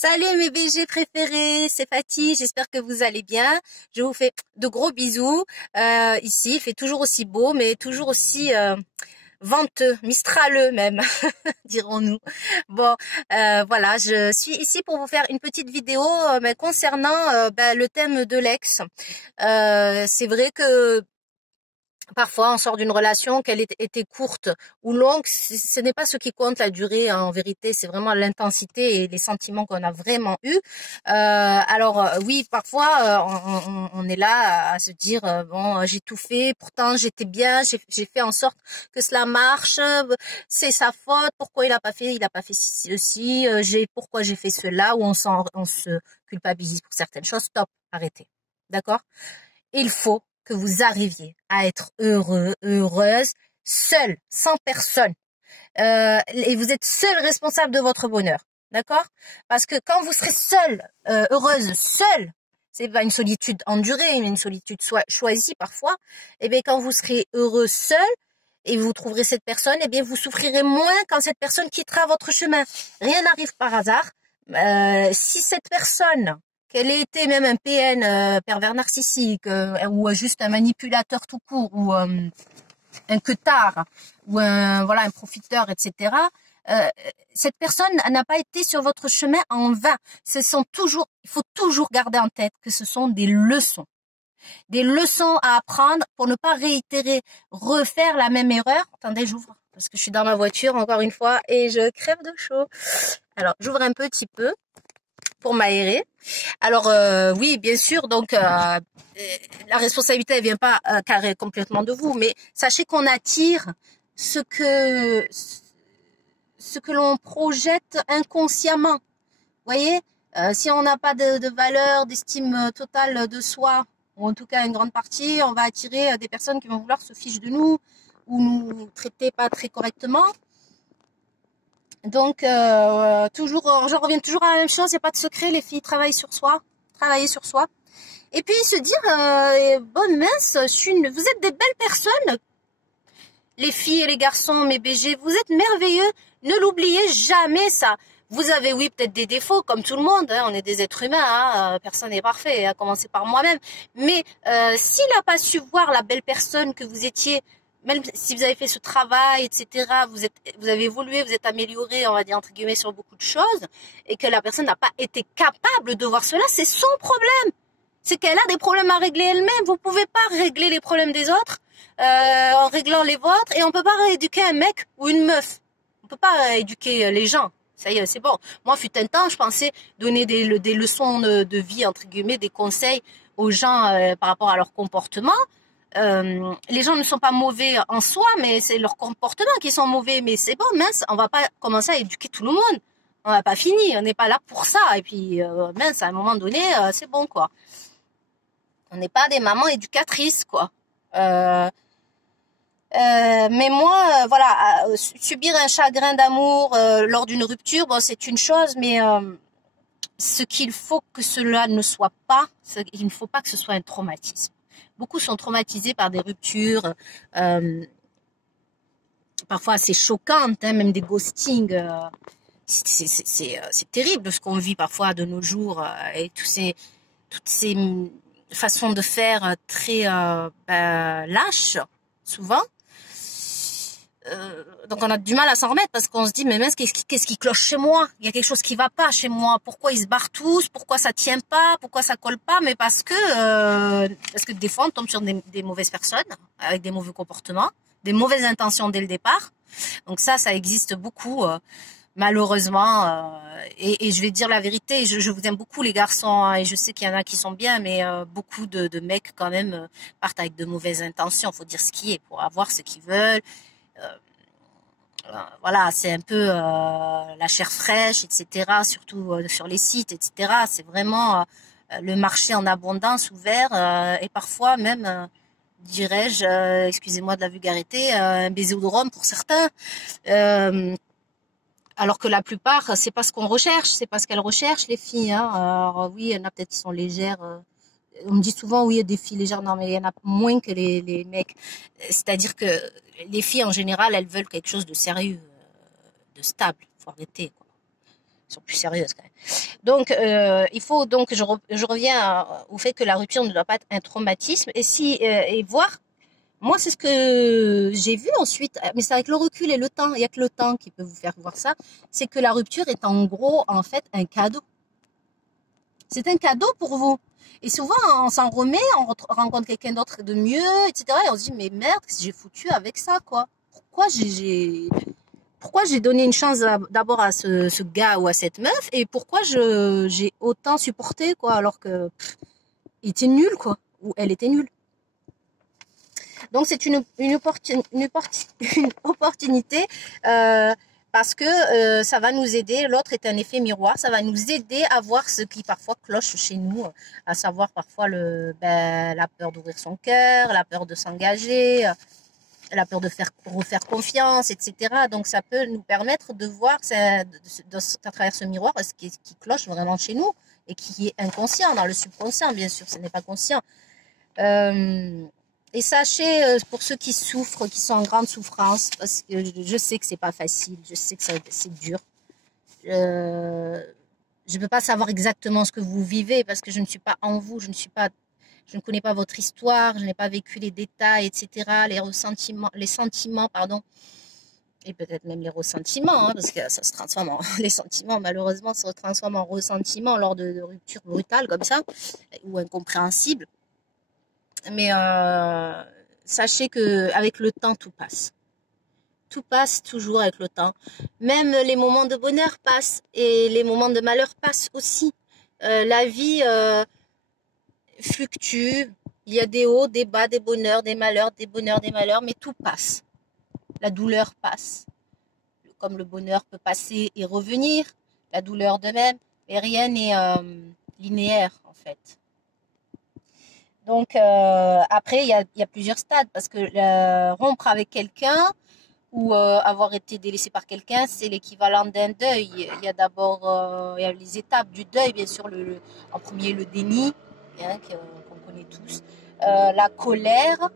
Salut mes BG préférés, c'est Fatih, j'espère que vous allez bien. Je vous fais de gros bisous. Ici, il fait toujours aussi beau, mais toujours aussi venteux, mistraleux même, dirons-nous. Bon, voilà, je suis ici pour vous faire une petite vidéo mais concernant le thème de l'ex. C'est vrai que parfois, on sort d'une relation, qu'elle était courte ou longue, ce n'est pas ce qui compte la durée, hein, en vérité, c'est vraiment l'intensité et les sentiments qu'on a vraiment eus. Oui, parfois, on est là à se dire, bon, j'ai tout fait, pourtant j'étais bien, j'ai fait en sorte que cela marche, c'est sa faute, pourquoi il a pas fait ceci, pourquoi j'ai fait cela, ou on se culpabilise pour certaines choses. Stop, arrêtez. D'accord? Il faut que vous arriviez à être heureux, heureuse, seul, sans personne. Et vous êtes seul responsable de votre bonheur. D'accord? Parce que quand vous serez seule, heureuse, seule, c'est pas une solitude endurée, mais une solitude choisie parfois, et bien quand vous serez heureux seul, et vous trouverez cette personne, et bien vous souffrirez moins quand cette personne quittera votre chemin. Rien n'arrive par hasard. Si cette personne, qu'elle ait été même un PN, pervers narcissique, ou juste un manipulateur tout court, ou un queutard, ou un profiteur, etc., cette personne n'a pas été sur votre chemin en vain. Il faut toujours garder en tête que ce sont des leçons. Des leçons à apprendre pour ne pas refaire la même erreur. Attendez, j'ouvre, parce que je suis dans ma voiture encore une fois, et je crève de chaud. Alors, j'ouvre un petit peu pour m'aérer. Alors oui, bien sûr, donc la responsabilité elle vient pas carré complètement de vous, mais sachez qu'on attire ce que l'on projette inconsciemment. Vous voyez, si on n'a pas de valeur, d'estime totale de soi, ou en tout cas une grande partie, on va attirer des personnes qui vont vouloir se ficher de nous ou nous traiter pas très correctement. Donc, j'en reviens toujours à la même chose, il n'y a pas de secret, les filles, travaillez sur soi. Et puis se dire, bonne mince, vous êtes des belles personnes, les filles et les garçons, mes BG, vous êtes merveilleux, ne l'oubliez jamais ça. Vous avez, oui, peut-être des défauts, comme tout le monde, hein, on est des êtres humains, hein, personne n'est parfait, à commencer par moi-même. Mais s'il n'a pas su voir la belle personne que vous étiez, même si vous avez fait ce travail, etc., vous avez évolué, vous êtes amélioré, on va dire, entre guillemets, sur beaucoup de choses, et que la personne n'a pas été capable de voir cela, c'est son problème. C'est qu'elle a des problèmes à régler elle-même. Vous pouvez pas régler les problèmes des autres en réglant les vôtres, et on peut pas rééduquer un mec ou une meuf. On peut pas éduquer les gens. Ça y est, c'est bon. Moi, fut un temps, je pensais donner des leçons de vie, entre guillemets, des conseils aux gens par rapport à leur comportement. Les gens ne sont pas mauvais en soi, mais c'est leur comportement qui sont mauvais. Mais c'est bon, mince, on va pas commencer à éduquer tout le monde. On n'a pas fini, on n'est pas là pour ça. Et puis, mince, à un moment donné, c'est bon, quoi. On n'est pas des mamans éducatrices, quoi. Mais moi, voilà, subir un chagrin d'amour lors d'une rupture, bon, c'est une chose, mais ce qu'il faut que cela ne soit pas, il ne faut pas que ce soit un traumatisme. Beaucoup sont traumatisés par des ruptures, parfois assez choquantes, hein, même des ghostings. C'est terrible ce qu'on vit parfois de nos jours, et toutes ces façons de faire très lâches, souvent. Donc on a du mal à s'en remettre parce qu'on se dit mais mince, qu'est-ce qui cloche chez moi? Il y a quelque chose qui va pas chez moi. Pourquoi ils se barrent tous? Pourquoi ça tient pas? Pourquoi ça colle pas? Mais parce que des fois on tombe sur des mauvaises personnes avec des mauvais comportements, des mauvaises intentions dès le départ. Donc ça existe beaucoup. Malheureusement, et je vais dire la vérité, je vous aime beaucoup les garçons, hein, et je sais qu'il y en a qui sont bien, mais beaucoup de mecs quand même partent avec de mauvaises intentions, faut dire ce qui est, pour avoir ce qu'ils veulent. Voilà, c'est un peu la chair fraîche, etc., surtout sur les sites, etc. C'est vraiment le marché en abondance ouvert, et parfois même, dirais-je, excusez-moi de la vulgarité, un baiser au rhum pour certains. Alors que la plupart, c'est pas ce qu'on recherche, c'est pas ce qu'elles recherchent, les filles. Hein. Alors oui, il y en a peut-être qui sont légères. On me dit souvent, oui, il y a des filles légères. Non, mais il y en a moins que les mecs. C'est-à-dire que les filles, en général, elles veulent quelque chose de sérieux, de stable. Faut arrêter, quoi. sont plus sérieuses quand même. Donc, il faut donc, je reviens au fait que la rupture ne doit pas être un traumatisme et voir. Moi, c'est ce que j'ai vu ensuite, mais c'est avec le recul et le temps. Il n'y a que le temps qui peut vous faire voir ça. C'est que la rupture est en gros, en fait, un cadeau. C'est un cadeau pour vous. Et souvent, on s'en remet, on rencontre quelqu'un d'autre de mieux, etc. Et on se dit, mais merde, qu'est-ce que j'ai foutu avec ça, quoi? Pourquoi j'ai donné une chance d'abord à ce gars ou à cette meuf, et pourquoi j'ai autant supporté, quoi, alors que il était nul, quoi, ou elle était nulle. Donc c'est une opportunité parce que ça va nous aider. L'autre est un effet miroir, ça va nous aider à voir ce qui parfois cloche chez nous, à savoir parfois la peur d'ouvrir son cœur, la peur de s'engager, la peur de refaire confiance, etc. Donc ça peut nous permettre de voir à travers ce miroir ce qui cloche vraiment chez nous et qui est inconscient, dans le subconscient bien sûr, ce n'est pas conscient. Et sachez, pour ceux qui souffrent, qui sont en grande souffrance, parce que je sais que c'est pas facile, je sais que c'est dur. Je ne peux pas savoir exactement ce que vous vivez parce que je ne suis pas en vous, je ne connais pas votre histoire, je n'ai pas vécu les détails, etc., les sentiments, pardon, et peut-être même les ressentiments, hein, parce que ça se transforme les sentiments, malheureusement, se transforment en ressentiments lors de ruptures brutales comme ça, ou incompréhensibles. Mais sachez que avec le temps, tout passe. Tout passe toujours avec le temps. Même les moments de bonheur passent et les moments de malheur passent aussi. La vie fluctue. Il y a des hauts, des bas, des bonheurs, des malheurs, des bonheurs, des malheurs, mais tout passe. La douleur passe. Comme le bonheur peut passer et revenir, la douleur de même, mais rien n'est linéaire en fait. Donc après, il y a plusieurs stades parce que rompre avec quelqu'un ou avoir été délaissé par quelqu'un, c'est l'équivalent d'un deuil. Il y a d'abord il y a les étapes du deuil, bien sûr. En premier, le déni, hein, qu'on connaît tous. La colère,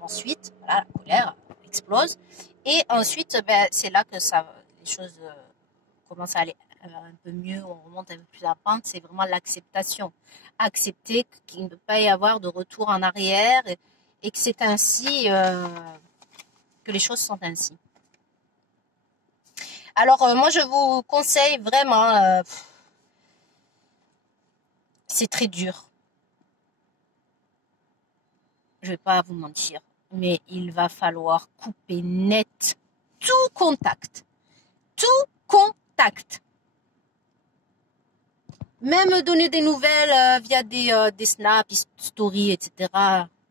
ensuite, voilà, la colère explose. Et ensuite, c'est là que les choses commencent à aller un peu mieux, on remonte un peu plus la pente, c'est vraiment l'acceptation. Accepter qu'il ne peut pas y avoir de retour en arrière et que c'est ainsi, que les choses sont ainsi. Alors, moi, je vous conseille vraiment, c'est très dur. Je vais pas vous mentir, mais il va falloir couper net tout contact. Tout contact. Même donner des nouvelles via des snaps, stories, etc.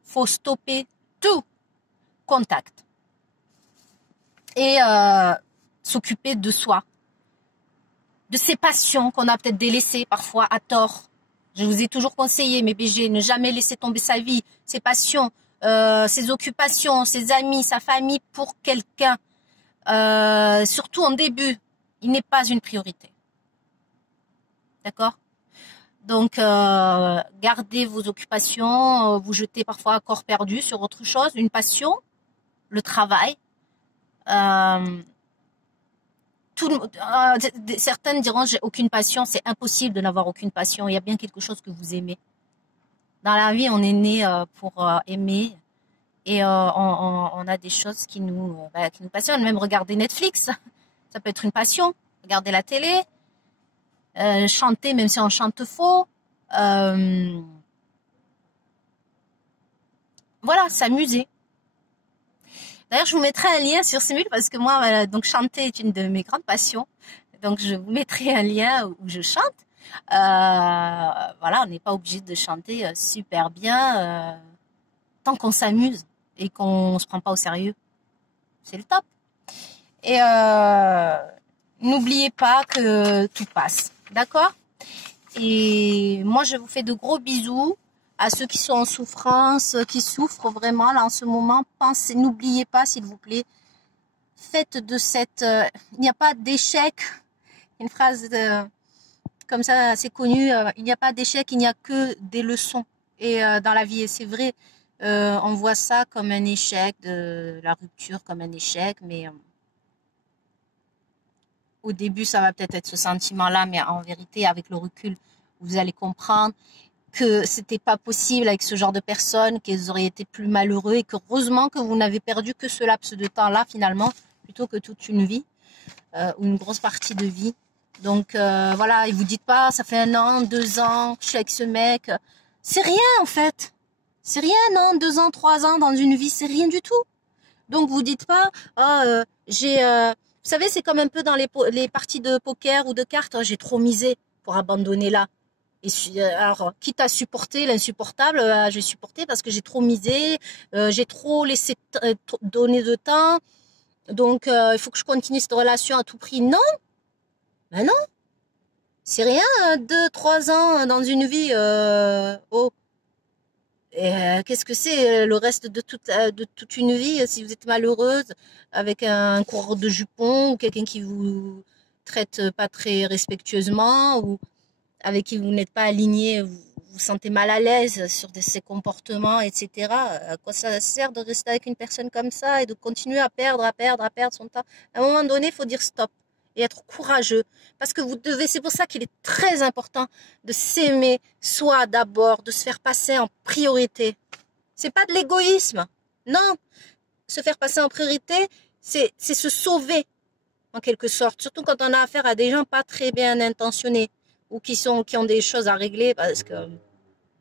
Faut stopper tout contact. Et s'occuper de soi. De ses passions qu'on a peut-être délaissées parfois à tort. Je vous ai toujours conseillé, mes BG, ne jamais laisser tomber sa vie, ses passions, ses occupations, ses amis, sa famille pour quelqu'un. Surtout en début, il n'est pas une priorité. D'accord ? Donc, gardez vos occupations, vous jetez parfois à corps perdu sur autre chose, une passion, le travail. Certaines diront j'ai aucune passion, c'est impossible de n'avoir aucune passion. Il y a bien quelque chose que vous aimez. Dans la vie, on est né pour aimer et on a des choses qui nous passionnent. Même regarder Netflix, ça peut être une passion. Regarder la télé. Chanter même si on chante faux, voilà, s'amuser. D'ailleurs, je vous mettrai un lien sur Simul parce que moi, voilà, donc chanter est une de mes grandes passions. Donc, je vous mettrai un lien où je chante. Voilà, on n'est pas obligé de chanter super bien tant qu'on s'amuse et qu'on se prend pas au sérieux. C'est le top. Et n'oubliez pas que tout passe, d'accord ? Et moi, je vous fais de gros bisous à ceux qui sont en souffrance, qui souffrent vraiment là en ce moment. Pensez, n'oubliez pas, s'il vous plaît, faites de cette... il n'y a pas d'échec. Une phrase comme ça assez connue. Il n'y a pas d'échec, il n'y a que des leçons. Et dans la vie, et c'est vrai, on voit ça comme un échec, de la rupture comme un échec, mais au début, ça va peut-être être ce sentiment-là, mais en vérité, avec le recul, vous allez comprendre que c'était pas possible avec ce genre de personnes, qu'ils auraient été plus malheureux et que heureusement que vous n'avez perdu que ce laps de temps-là, finalement, plutôt que toute une vie, ou une grosse partie de vie. Donc, voilà, et vous dites pas, ça fait 1 an, 2 ans, que je suis avec ce mec. C'est rien, en fait. C'est rien, non, 2 ans, 3 ans dans une vie, c'est rien du tout. Donc vous dites pas, vous savez, c'est comme un peu dans les parties de poker ou de cartes, oh, j'ai trop misé pour abandonner là. Et alors, quitte à supporter l'insupportable, j'ai supporté parce que j'ai trop misé, j'ai trop laissé donner de temps. Donc il faut que je continue cette relation à tout prix. Non, ben non, c'est rien, 2, 3 ans dans une vie. Oh. Et qu'est-ce que c'est le reste de toute une vie si vous êtes malheureuse avec un coureur de jupons ou quelqu'un qui vous traite pas très respectueusement ou avec qui vous n'êtes pas aligné, vous vous sentez mal à l'aise sur ses comportements, etc. À quoi ça sert de rester avec une personne comme ça et de continuer à perdre son temps? À un moment donné, il faut dire stop et être courageux. Parce que c'est pour ça qu'il est très important de s'aimer soi d'abord, de se faire passer en priorité. C'est pas de l'égoïsme. Non. Se faire passer en priorité, c'est se sauver, en quelque sorte. Surtout quand on a affaire à des gens pas très bien intentionnés ou qui ont des choses à régler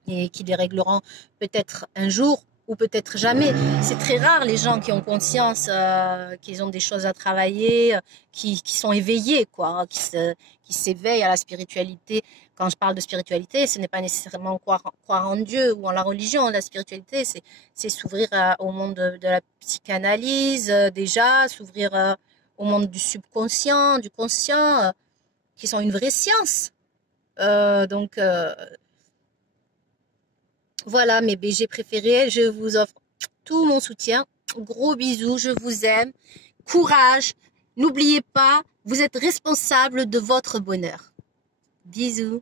et qui les régleront peut-être un jour ou peut-être jamais. C'est très rare les gens qui ont conscience qu'ils ont des choses à travailler, qui sont éveillés, quoi, qui s'éveillent à la spiritualité. Quand je parle de spiritualité, ce n'est pas nécessairement croire en Dieu ou en la religion. La spiritualité, c'est s'ouvrir au monde de la psychanalyse déjà, s'ouvrir au monde du subconscient, du conscient, qui sont une vraie science. Donc, voilà mes BG préférés. Je vous offre tout mon soutien. Gros bisous, je vous aime. Courage. N'oubliez pas, vous êtes responsable de votre bonheur. Bisous.